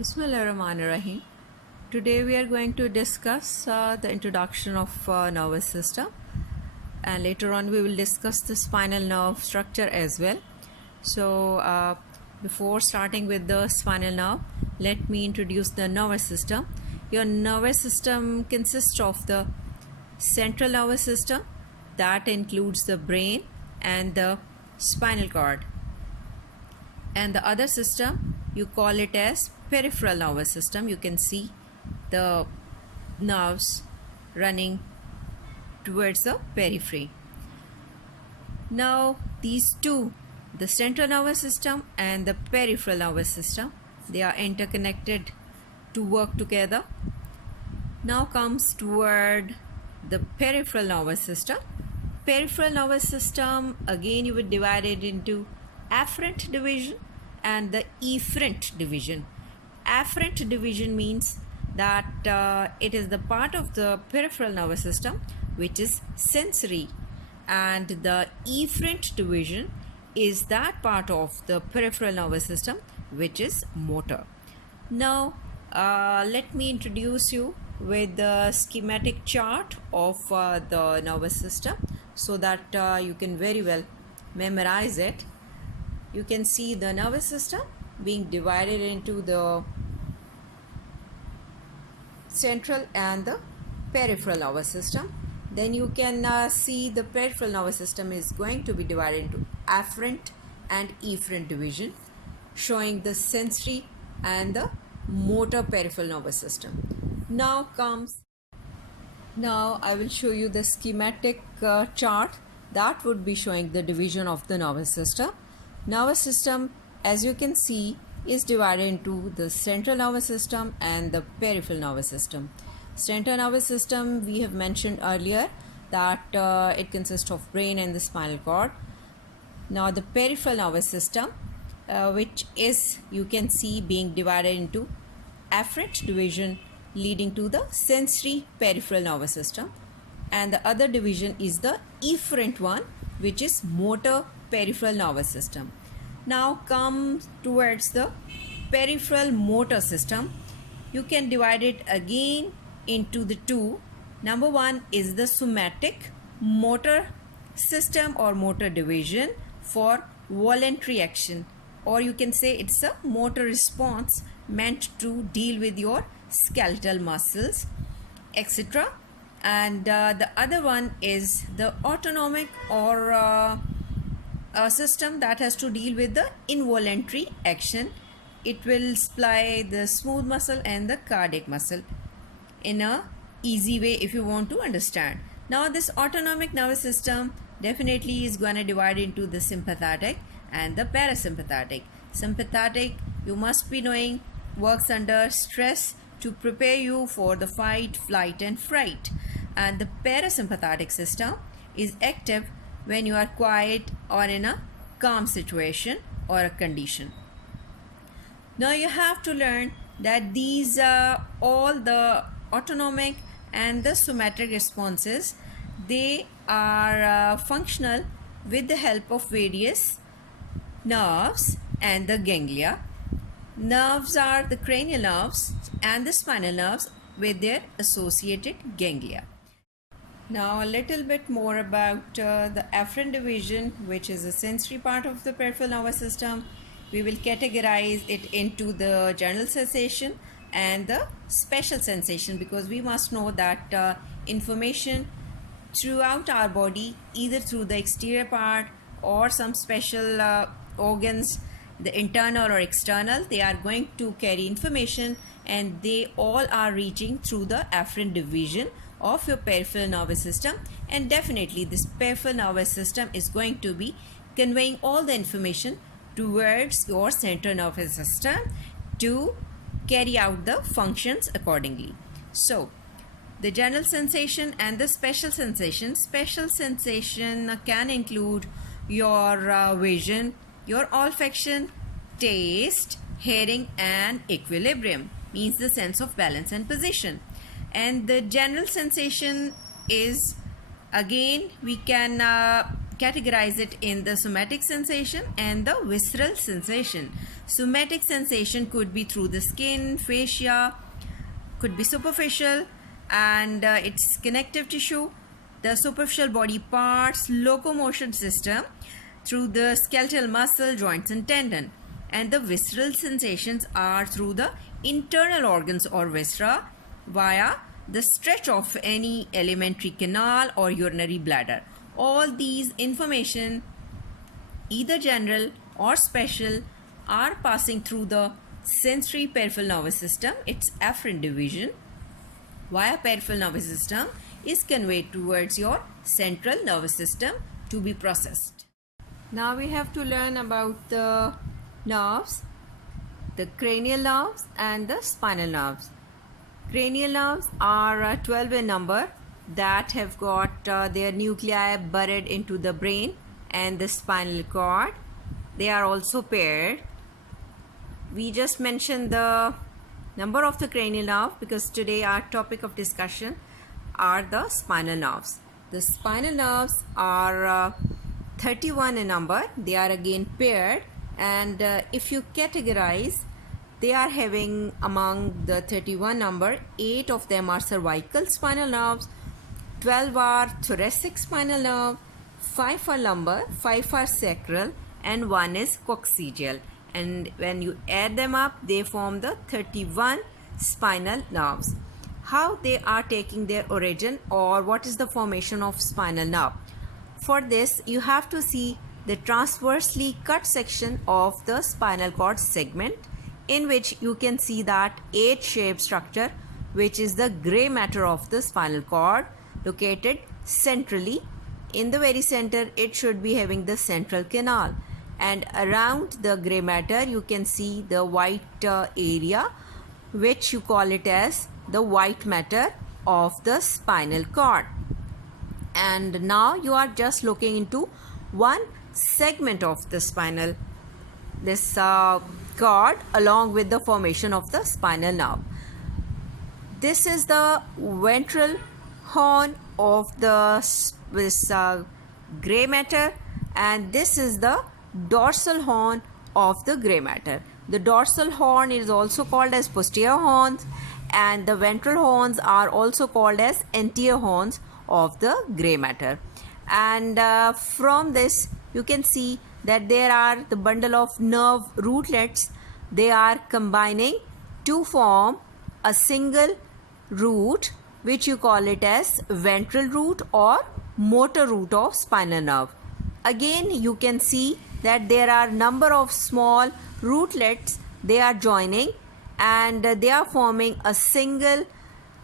Bismillahirrahmanirrahim. Today we are going to discuss the introduction of nervous system, and later on we will discuss the spinal nerve structure as well. So before starting with the spinal nerve, let me introduce the nervous system. Your nervous system consists of the central nervous system, that includes the brain and the spinal cord, and the other system you call it as peripheral nervous system. You can see the nerves running towards the periphery. Now these two, the central nervous system and the peripheral nervous system, they are interconnected to work together. Now comes toward the peripheral nervous system. Peripheral nervous system, again you would divide it into afferent division and the efferent division. Afferent division means that it is the part of the peripheral nervous system which is sensory, and the efferent division is that part of the peripheral nervous system which is motor. Now let me introduce you with the schematic chart of the nervous system so that you can very well memorize it. You can see the nervous system being divided into the central and the peripheral nervous system. Then you can see the peripheral nervous system is going to be divided into afferent and efferent division, showing the sensory and the motor peripheral nervous system. Now I will show you the schematic chart that would be showing the division of the nervous system. Nervous system, as you can see, is divided into the central nervous system and the peripheral nervous system. Central nervous system, we have mentioned earlier that it consists of brain and the spinal cord. Now the peripheral nervous system, which is, you can see, being divided into afferent division leading to the sensory peripheral nervous system, and the other division is the efferent one, which is motor peripheral nervous system. Now come towards the peripheral motor system. You can divide it again into the two. Number one is the somatic motor system or motor division for voluntary action, or you can say it's a motor response meant to deal with your skeletal muscles, etc. And the other one is the autonomic or a system that has to deal with the involuntary action. It will supply the smooth muscle and the cardiac muscle in a easy way if you want to understand. Now this autonomic nervous system definitely is going to divide into the sympathetic and the parasympathetic. Sympathetic, you must be knowing, works under stress to prepare you for the fight, flight and fright. And the parasympathetic system is active when you are quiet or in a calm situation or a condition. Now you have to learn that these are all the autonomic and the somatic responses. They are functional with the help of various nerves and the ganglia. Nerves are the cranial nerves and the spinal nerves with their associated ganglia. Now a little bit more about the afferent division, which is the sensory part of the peripheral nervous system. We will categorize it into the general sensation and the special sensation, because we must know that information throughout our body, either through the exterior part or some special organs, the internal or external, they are going to carry information, and they all are reaching through the afferent division of your peripheral nervous system. And definitely this peripheral nervous system is going to be conveying all the information towards your central nervous system to carry out the functions accordingly. So the general sensation and the special sensation. Special sensation can include your vision, your olfaction, taste, hearing and equilibrium, means the sense of balance and position. And the general sensation is, again, we can categorize it in the somatic sensation and the visceral sensation. Somatic sensation could be through the skin, fascia, could be superficial, and it's connective tissue, the superficial body parts, locomotion system through the skeletal muscle, joints and tendon. And the visceral sensations are through the internal organs or viscera via the stretch of any alimentary canal or urinary bladder. All these information, either general or special, are passing through the sensory peripheral nervous system, its afferent division, via peripheral nervous system is conveyed towards your central nervous system to be processed. Now we have to learn about the nerves, the cranial nerves and the spinal nerves. Cranial nerves are 12 in number that have got their nuclei buried into the brain and the spinal cord. They are also paired. We just mentioned the number of the cranial nerve because today our topic of discussion are the spinal nerves. The spinal nerves are 31 in number. They are again paired, and if you categorize, they are having among the 31 number, 8 of them are cervical spinal nerves, 12 are thoracic spinal nerve, 5 are lumbar, 5 are sacral, and 1 is coccygeal. And when you add them up, they form the 31 spinal nerves. How they are taking their origin, or what is the formation of spinal nerve? For this, you have to see the transversely cut section of the spinal cord segment, in which you can see that 8-shaped structure, which is the gray matter of the spinal cord, located centrally. In the very center, it should be having the central canal, and around the gray matter you can see the white area, which you call it as the white matter of the spinal cord. And now you are just looking into one segment of the spinal cord along with the formation of the spinal nerve. This is the ventral horn of this gray matter, and this is the dorsal horn of the gray matter. The dorsal horn is also called as posterior horns, and the ventral horns are also called as anterior horns of the gray matter. And from this you can see that there are the bundle of nerve rootlets. They are combining to form a single root, which you call it as ventral root or motor root of spinal nerve. Again, you can see that there are number of small rootlets. They are joining and they are forming a single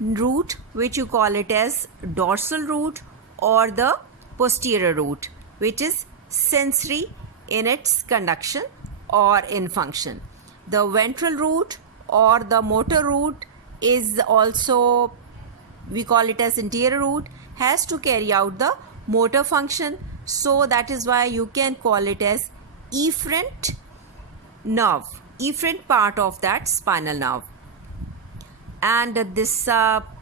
root, which you call it as dorsal root or the posterior root, which is sensory in its conduction or in function. The ventral root or the motor root is also, we call it as anterior root, has to carry out the motor function. So that is why you can call it as efferent nerve, efferent part of that spinal nerve. And this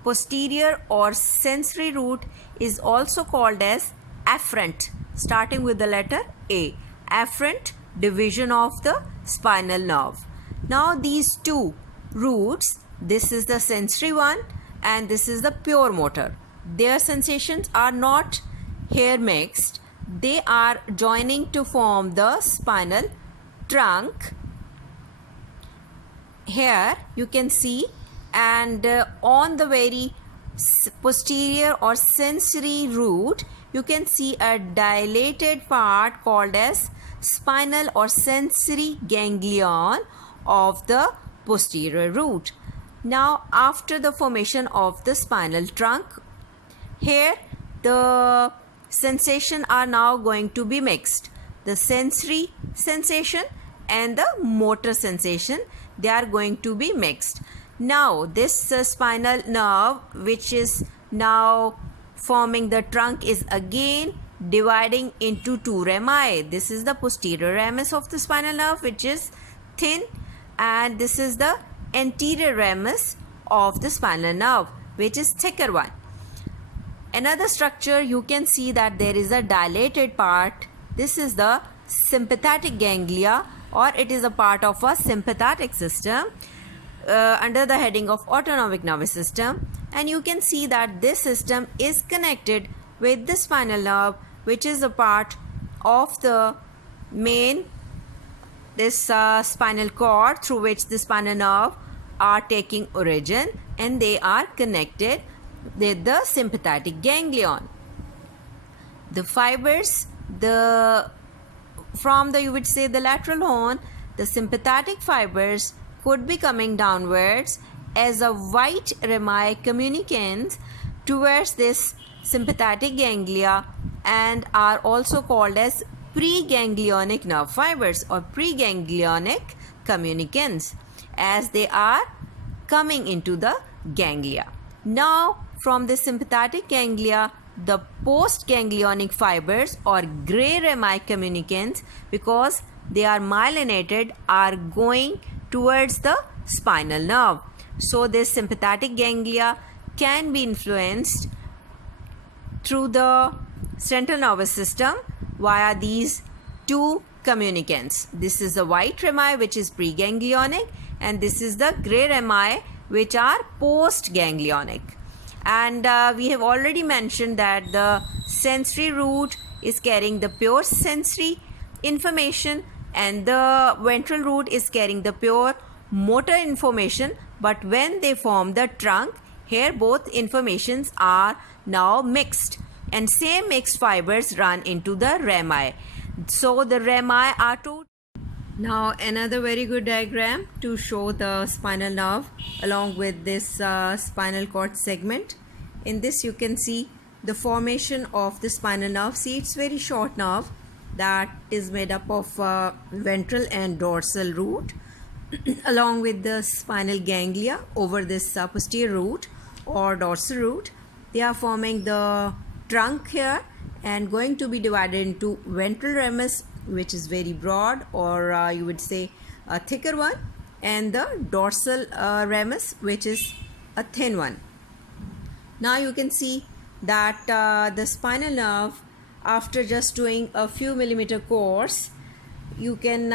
posterior or sensory root is also called as afferent, starting with the letter A, afferent division of the spinal nerve. Now these two roots, this is the sensory one and this is the pure motor. Their sensations are not here mixed. They are joining to form the spinal trunk. Here you can see, and on the very posterior or sensory root you can see a dilated part called as spinal or sensory ganglion of the posterior root. Now after the formation of the spinal trunk, here the sensation are now going to be mixed. The sensory sensation and the motor sensation, they are going to be mixed. Now this spinal nerve, which is now forming the trunk, is again dividing into two rami. This is the posterior ramus of the spinal nerve, which is thin, and this is the anterior ramus of the spinal nerve, which is thicker one. Another structure, you can see that there is a dilated part. This is the sympathetic ganglia, or it is a part of a sympathetic system under the heading of autonomic nervous system. And you can see that this system is connected with the spinal nerve, which is a part of the main spinal cord through which the spinal nerve are taking origin, and they are connected with the sympathetic ganglion. The fibers, from the, you would say, the lateral horn, the sympathetic fibers could be coming downwards as a white rami communicants towards this sympathetic ganglia, and are also called as preganglionic nerve fibers or preganglionic communicants, as they are coming into the ganglia. Now, from the sympathetic ganglia, the postganglionic fibers or gray rami communicants, because they are myelinated, are going towards the spinal nerve. So this sympathetic ganglia can be influenced through the central nervous system via these two communicants. This is the white rami, which is preganglionic, and this is the gray rami, which are postganglionic. And we have already mentioned that the sensory root is carrying the pure sensory information, and the ventral root is carrying the pure motor information. But when they form the trunk, here both informations are now mixed, and same mixed fibers run into the rami. So the rami are two. Now another very good diagram to show the spinal nerve along with this spinal cord segment. In this you can see the formation of the spinal nerve. See, it's very short nerve that is made up of ventral and dorsal root along with the spinal ganglia over this posterior root or dorsal root. They are forming the trunk here and going to be divided into ventral ramus, which is very broad, or you would say a thicker one, and the dorsal ramus, which is a thin one. Now you can see that the spinal nerve, after just doing a few millimeter course, you can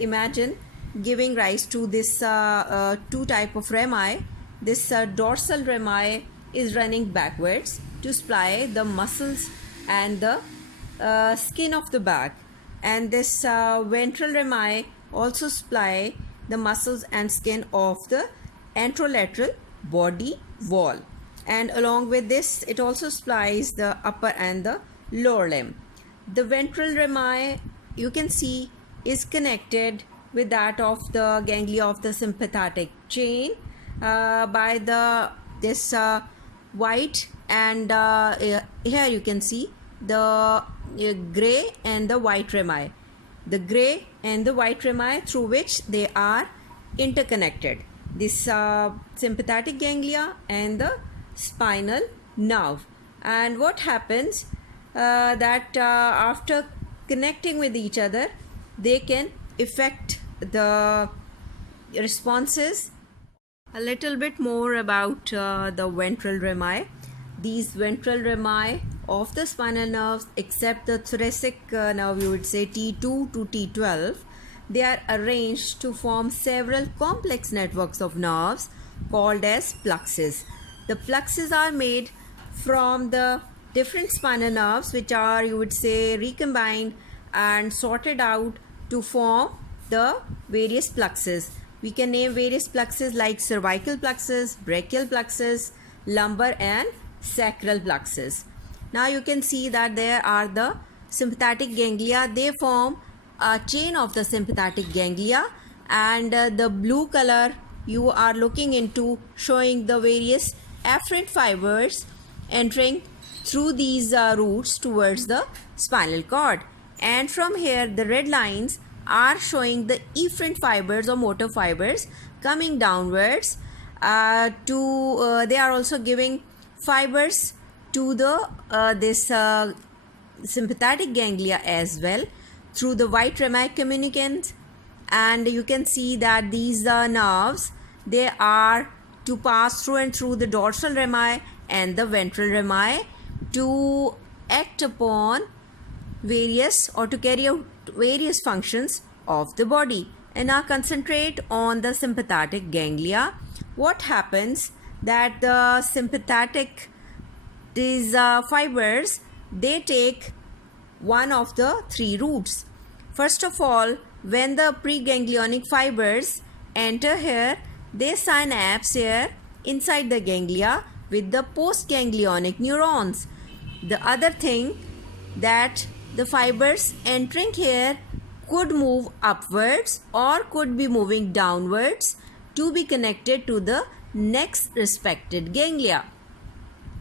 imagine giving rise to this two type of rami. This dorsal rami is running backwards to supply the muscles and the skin of the back, and this ventral rami also supply the muscles and skin of the anterolateral body wall, and along with this it also supplies the upper and the lower limb. The ventral rami, you can see, is connected with that of the ganglia of the sympathetic chain by this white, and here you can see the gray and the white rami. The gray and the white rami through which they are interconnected. This sympathetic ganglia and the spinal nerve. And what happens that after connecting with each other, they can affect the responses. A little bit more about the ventral rami. These ventral rami of the spinal nerves, except the thoracic nerve, you would say T2 to T12, they are arranged to form several complex networks of nerves called as plexus. The plexus are made from the different spinal nerves, which are, you would say, recombined and sorted out to form the various plexus. We can name various plexus like cervical plexus, brachial plexus, lumbar and sacral plexus. Now you can see that there are the sympathetic ganglia. They form a chain of the sympathetic ganglia, and the blue color you are looking into showing the various afferent fibers entering through these roots towards the spinal cord, and from here the red lines are showing the efferent fibers or motor fibers coming downwards they are also giving fibers to the this sympathetic ganglia as well through the white rami communicant. And you can see that these nerves, they are to pass through and through the dorsal rami and the ventral rami to act upon various or to carry out various functions of the body. And now concentrate on the sympathetic ganglia. What happens that the sympathetic, these fibers, they take one of the three routes. First of all, when the preganglionic fibers enter here, they synapse here inside the ganglia with the postganglionic neurons. The other thing that the fibers entering here could move upwards or could be moving downwards to be connected to the next respected ganglia.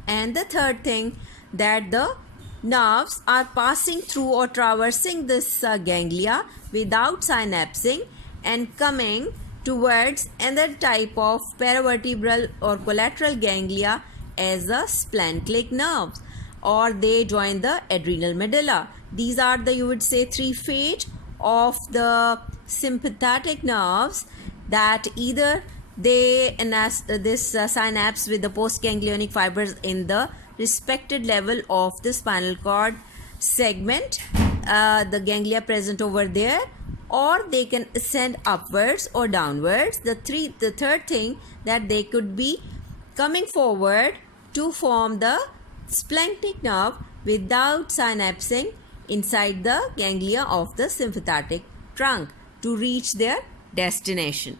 And the third thing, that the nerves are passing through or traversing this ganglia without synapsing and coming towards another type of paravertebral or collateral ganglia as the splenic nerves, or they join the adrenal medulla. These are the, you would say, three fate of the sympathetic nerves, that either they synapse with the postganglionic fibers in the respected level of the spinal cord segment, the ganglia present over there, or they can ascend upwards or downwards. The third thing, that they could be coming forward to form the splenic nerve without synapsing inside the ganglia of the sympathetic trunk to reach their destination.